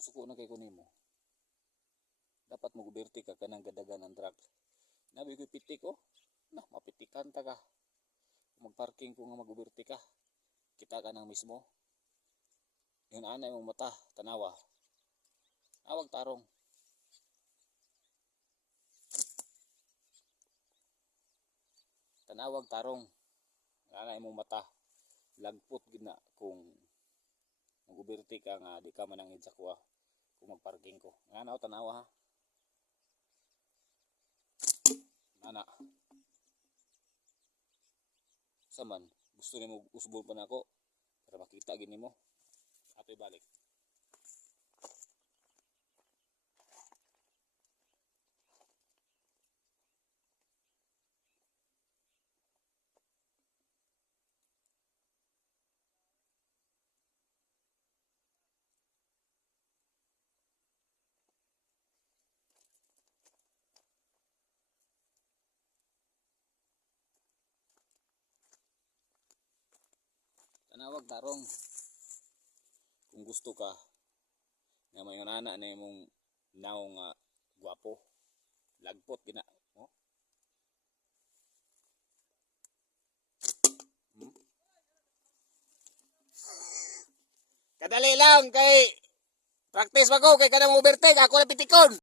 suko na kay kunimo. Dapat mo gubirti ka kanang gadagan ng truck. Nabi ko pitik ko. No, mapitikan ta ka. Magparking ko nga magubirti ka. Kita ka nang mismo. Yung anay mong mata, tanawa. Awag tarong. Tanawag tarong. Anay mong mata. Lagpot gina kung magubirti ka nga di ka manangid sa kuha kung magparking ko. Nga na tanawa ha. Nana. Saman, gusto nimo usbon pa nako para makita gini mo. Atoy balik. Tanawag tarong. Kung gusto ka nga may anak na imong naw nga gwapo. Lagpot gina. Oh. Kadali lang kay practice ba ko kay kanang overtake ako na pitikon.